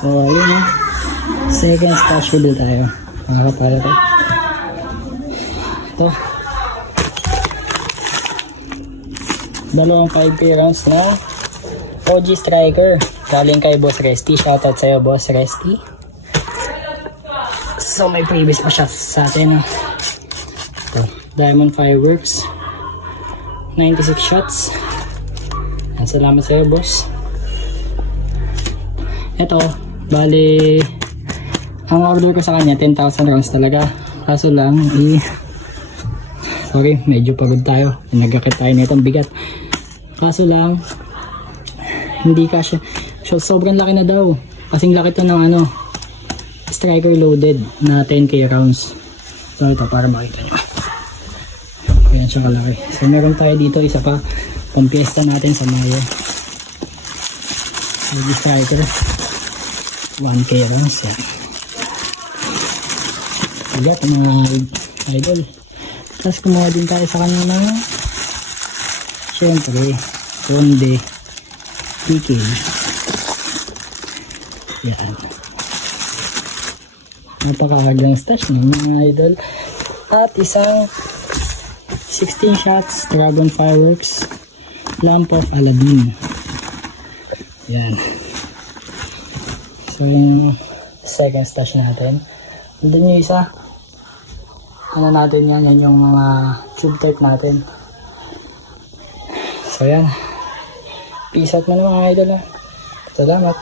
So, ayun o. Second stash video tayo. Mga kapala to. Ito. Dalawang 5K rounds na OG Striker. Galing kay Boss Resty. Shoutout sa'yo, Boss Resty. So, may previous pa siya sa atin. Ito. Diamond Fireworks. 96 shots. Salamat sa'yo, boss. Ito, bali, ang order ko sa kanya, 10,000 rounds talaga. Kaso lang, sorry, medyo pagod tayo. Nagkakit tayo nitong bigat. Kaso lang, hindi kasya. So, sobrang laki na daw. Kasing laki to ng striker loaded na 10k rounds. So, ito, para makita nyo. Ayan siya kalaki. So, meron tayo dito, isa pa. Pampiesta natin sa Mayo. Baby striker. 1k rounds yan. Bigat mga idol. Tapos kumuha din tayo sa kanya ng syempre Ronde PK. Yan. Napakahaglang stash ng mga idol. At isang 16 shots Dragon Fireworks Lamp of Aladdin. Yan. So yung second stash natin. And then yung isa, natin yan yung mga tube type natin. So yan. Peace out na mga idol. Salamat.